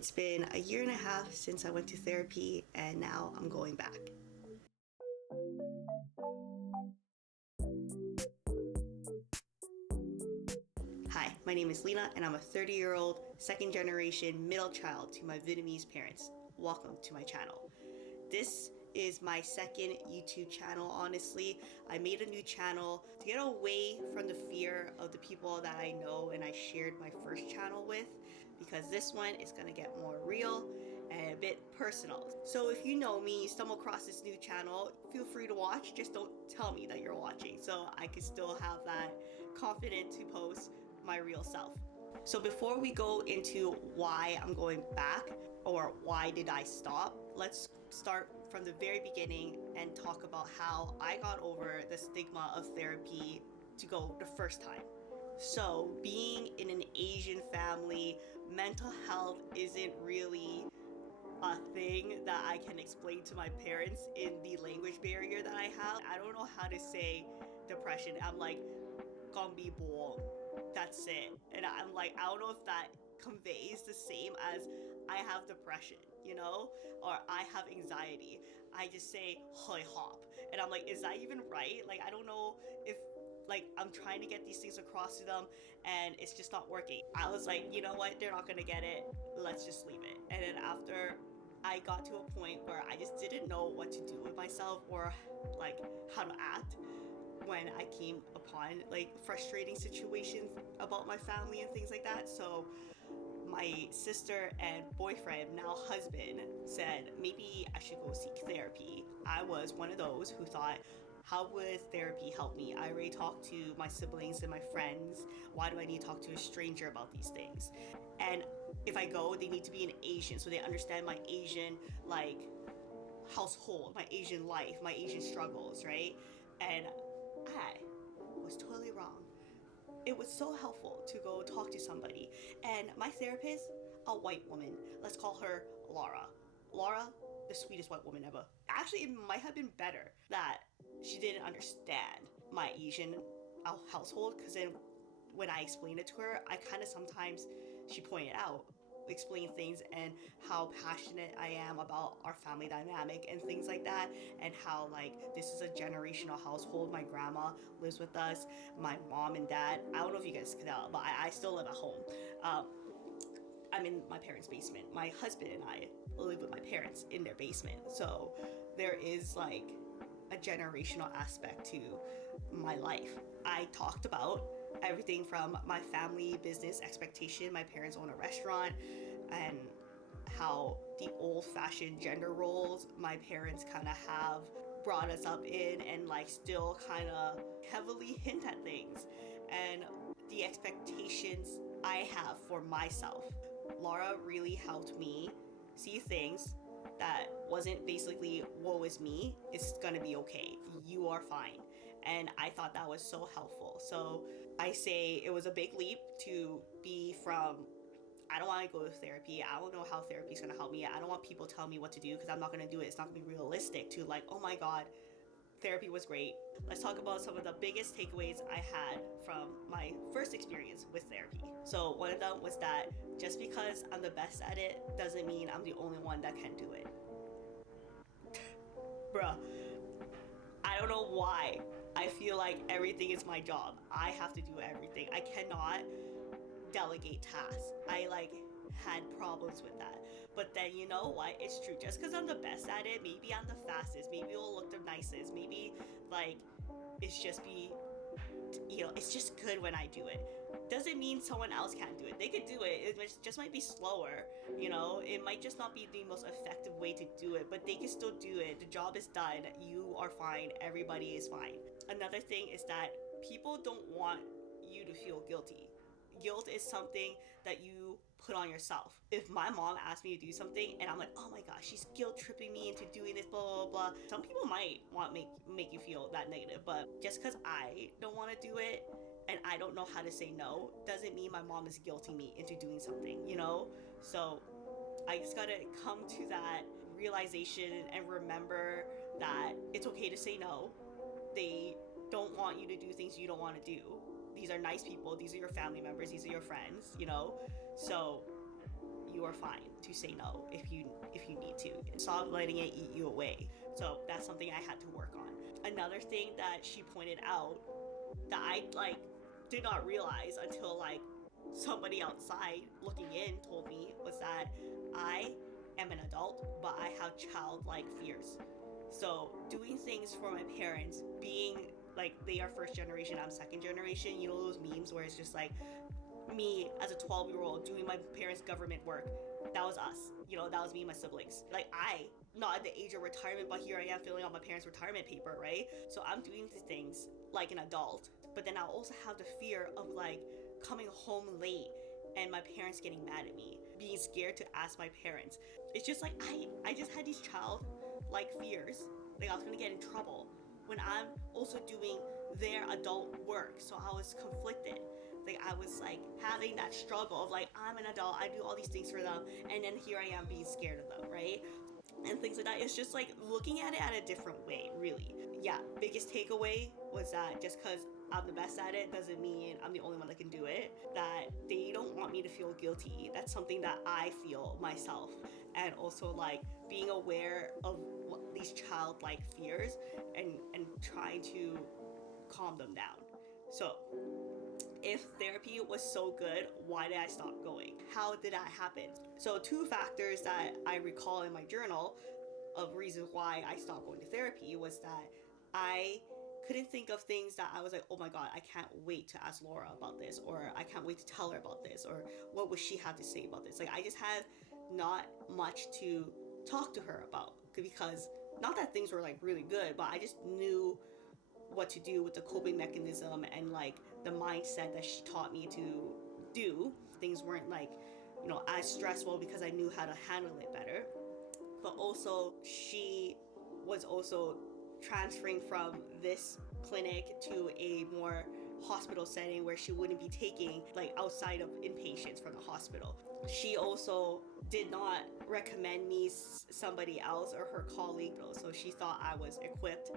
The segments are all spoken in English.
It's been a year and a half since I went to therapy, and now I'm going back. Hi, my name is Lena, and I'm a 30-year-old second generation middle child to my Vietnamese parents. Welcome to my channel. This is my second YouTube channel, honestly. I made a new channel to get away from the fear of the people that I know and I shared my first channel with, because this one is gonna get more real and a bit personal. So if you know me, you stumble across this new channel, feel free to watch, just don't tell me that you're watching so I can still have that confidence to post my real self. So before we go into why I'm going back or why did I stop, let's start from the very beginning and talk about how I got over the stigma of therapy to go the first time. So being in an Asian family, mental health isn't really a thing that I can explain to my parents in the language barrier that I have. I don't know how to say depression. I'm like, gonna be bored. That's it. And I'm like, I don't know if that conveys the same as I have depression, you know, or I have anxiety. I just say "hoi hop," and I'm like, is that even right? Like, I don't know if like I'm trying to get these things across to them and it's just not working. I was like, you know what? They're not gonna get it. Let's just leave it. And then after I got to a point where I just didn't know what to do with myself or like how to act when I came upon like frustrating situations about my family and things like that. So my sister and boyfriend, now husband, said maybe I should go seek therapy. I was one of those who thought, how would therapy help me? I already talked to my siblings and my friends. Why do I need to talk to a stranger about these things? And if I go, they need to be an Asian so they understand my Asian like household, my Asian life, my Asian struggles, right? And I was totally wrong. It was so helpful to go talk to somebody. And my therapist, a white woman, let's call her Laura. Laura, the sweetest white woman ever. Actually, it might have been better that she didn't understand my Asian household, because then when I explained it to her, I kind of sometimes, she pointed out, explain things and how passionate I am about our family dynamic and things like that, and how like this is a generational household. My grandma lives with us, my mom and dad. I don't know if you guys can tell, but I still live at home. I'm in my parents' basement. My husband and I live with my parents in their basement. So there is like a generational aspect to my life. I talked about everything from my family business expectation. My parents own a restaurant, and how the old-fashioned gender roles my parents kind of have brought us up in and like still kind of heavily hint at things, and the expectations I have for myself. Laura really helped me see things that wasn't basically woe is me, it's gonna be okay, you are fine. And I thought that was so helpful. So I say it was a big leap to be from, I don't want to go to therapy, I don't know how therapy is going to help me, I don't want people telling me what to do because I'm not going to do it, it's not going to be realistic, to like, oh my god, therapy was great. Let's talk about some of the biggest takeaways I had from my first experience with therapy. So one of them was that just because I'm the best at it doesn't mean I'm the only one that can do it. Bruh, I don't know why I feel like everything is my job. I have to do everything. I cannot delegate tasks. I like had problems with that. But then you know what? It's true. Just because I'm the best at it, maybe I'm the fastest, maybe it'll look the nicest, maybe like it's just be, you know, it's just good when I do it. Doesn't mean someone else can't do it. They could do it. It just might be slower, you know? It might just not be the most effective way to do it, but they can still do it. The job is done. You are fine. Everybody is fine. Another thing is that people don't want you to feel guilty. Guilt is something that you put on yourself. If my mom asked me to do something and I'm like, oh my gosh, she's guilt tripping me into doing this, blah blah blah. Some people might want make you feel that negative, but just because I don't want to do it and I don't know how to say no doesn't mean my mom is guilting me into doing something, you know? So I just gotta come to that realization and remember that it's okay to say no. They don't want you to do things you don't want to do. These are nice people. These are your family members. These are your friends, you know? So you are are fine to say no if you need to. Stop letting it eat you away. So that's something I had to work on. Another thing that she pointed out that I like did not realize until like somebody outside looking in told me was that I am an adult, but I have childlike fears. So doing things for my parents, being like they are first generation, I'm second generation, you know those memes where it's just like me as a 12-year-old doing my parents' government work. That was us. You know, that was me and my siblings. Like not at the age of retirement, but here I am filling out my parents' retirement paper, right? So I'm doing these things like an adult, but then I'll also have the fear of like coming home late and my parents getting mad at me, being scared to ask my parents. It's just like I just had these child-like fears, like I was gonna get in trouble when I'm also doing their adult work. So I was conflicted. Like I was like having that struggle of like, I'm an adult, I do all these things for them, and then here I am being scared of them, right? And things like that. It's just like looking at it at a different way, really. Yeah, biggest takeaway was that just because I'm the best at it doesn't mean I'm the only one that can do it. That they don't want me to feel guilty. That's something that I feel myself. And also like being aware of these childlike fears and trying to calm them down. So if therapy was so good, why did I stop going? How did that happen? So 2 factors that I recall in my journal of reasons why I stopped going to therapy was that I couldn't think of things that I was like, oh my God, I can't wait to ask Laura about this, or I can't wait to tell her about this, or what would she have to say about this? Like I just had not much to talk to her about, because not that things were like really good, but I just knew what to do with the coping mechanism and like the mindset that she taught me to do. Things weren't like, you know, as stressful because I knew how to handle it better. But also she was also transferring from this clinic to a more hospital setting where she wouldn't be taking like outside of inpatients from the hospital. She also did not recommend me somebody else or her colleague, so she thought I was equipped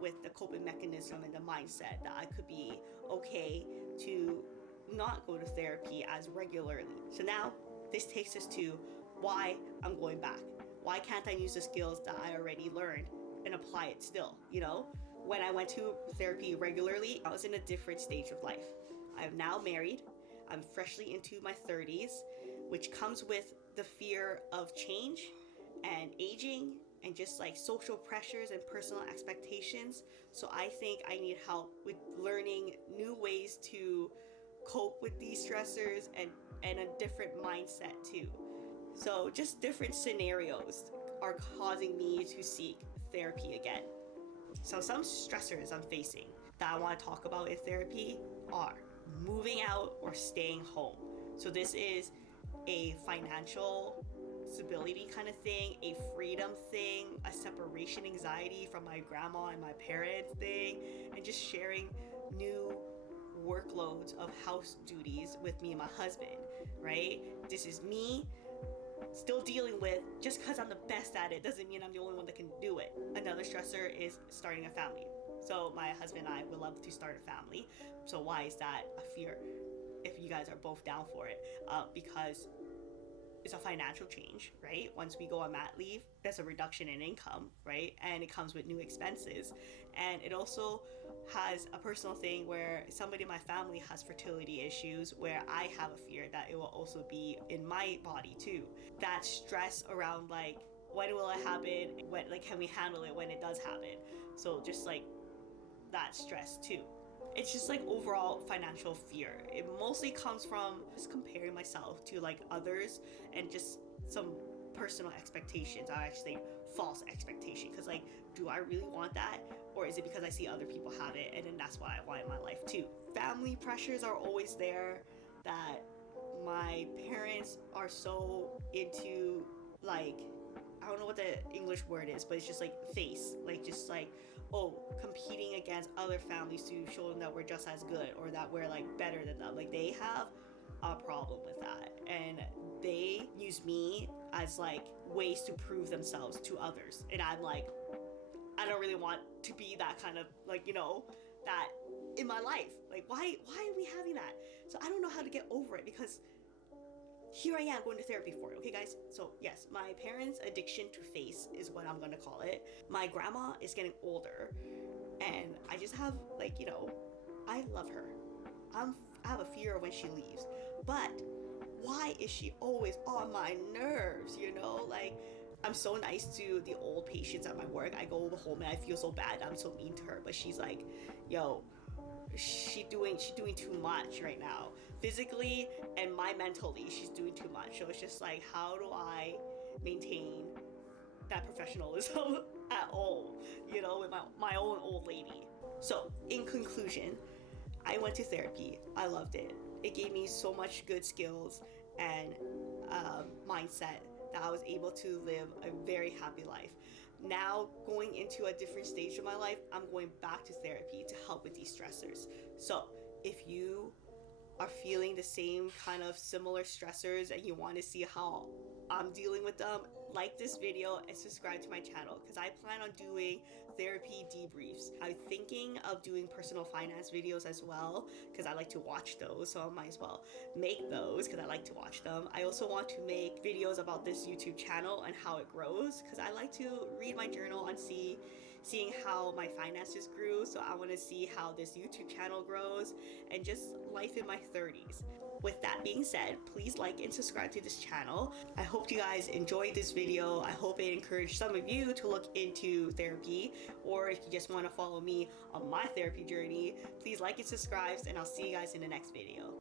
with the coping mechanism and the mindset that I could be okay to not go to therapy as regularly. So now this takes us to why I'm going back. Why can't I use the skills that I already learned and apply it still, you know? When I went to therapy regularly, I was in a different stage of life. I'm now married. I'm freshly into my 30s, which comes with the fear of change and aging and just like social pressures and personal expectations. So I think I need help with learning new ways to cope with these stressors and a different mindset too. So just different scenarios are causing me to seek therapy again. So some stressors I'm facing that I want to talk about in therapy are moving out or staying home. So this is a financial stability kind of thing, a freedom thing, a separation anxiety from my grandma and my parents thing, and just sharing new workloads of house duties with me and my husband, right? This is me still dealing with, just because I'm the best at it doesn't mean I'm the only one that can do it. Another stressor is starting a family. So my husband and I would love to start a family. So why is that a fear if you guys are both down for it? Because it's a financial change, right? Once we go on mat leave, there's a reduction in income, right? And it comes with new expenses. And it also has a personal thing where somebody in my family has fertility issues, where I have a fear that it will also be in my body too. That stress around like, when will it happen? When, like, can we handle it when it does happen? So just like that stress too. It's just like overall financial fear. It mostly comes from just comparing myself to like others and just some personal expectations. I actually false expectation, because like, do I really want that, or is it because I see other people have it and then that's what I want in my life too? Family pressures are always there. That my parents are so into like, I don't know what the English word is, but it's just like face, like just like, oh, competing against other families to show them that we're just as good or that we're like better than them. Like they have a problem with that, and they use me as like ways to prove themselves to others. And I'm like, I don't really want to be that kind of like, you know, that in my life. Like why are we having that? So I don't know how to get over it, because here I am going to therapy for it, okay, guys? So, yes, my parents' addiction to face is what I'm gonna call it. My grandma is getting older, and I just have, like, I love her. I have a fear of when she leaves. But why is she always on my nerves, Like, I'm so nice to the old patients at my work. I go home and I feel so bad. I'm so mean to her, but she's like, yo, she doing too much right now, physically and my mentally. She's doing too much. So it's just like, how do I maintain that professionalism at all, with my own old lady? So in conclusion, I went to therapy. I loved it. It gave me so much good skills and mindset that I was able to live a very happy life. Now, going into a different stage of my life, I'm going back to therapy to help with these stressors. So, if you are feeling the same kind of similar stressors and you want to see how I'm dealing with them, like this video and subscribe to my channel because I plan on doing therapy debriefs. I'm thinking of doing personal finance videos as well because I like to watch those, so I might as well make those because I like to watch them. I also want to make videos about this YouTube channel and how it grows because I like to read my journal and seeing how my finances grew. So I want to see how this YouTube channel grows and just life in my 30s. With that being said, please like and subscribe to this channel. I hope you guys enjoyed this video. I hope it encouraged some of you to look into therapy, or if you just want to follow me on my therapy journey, please like and subscribe, and I'll see you guys in the next video.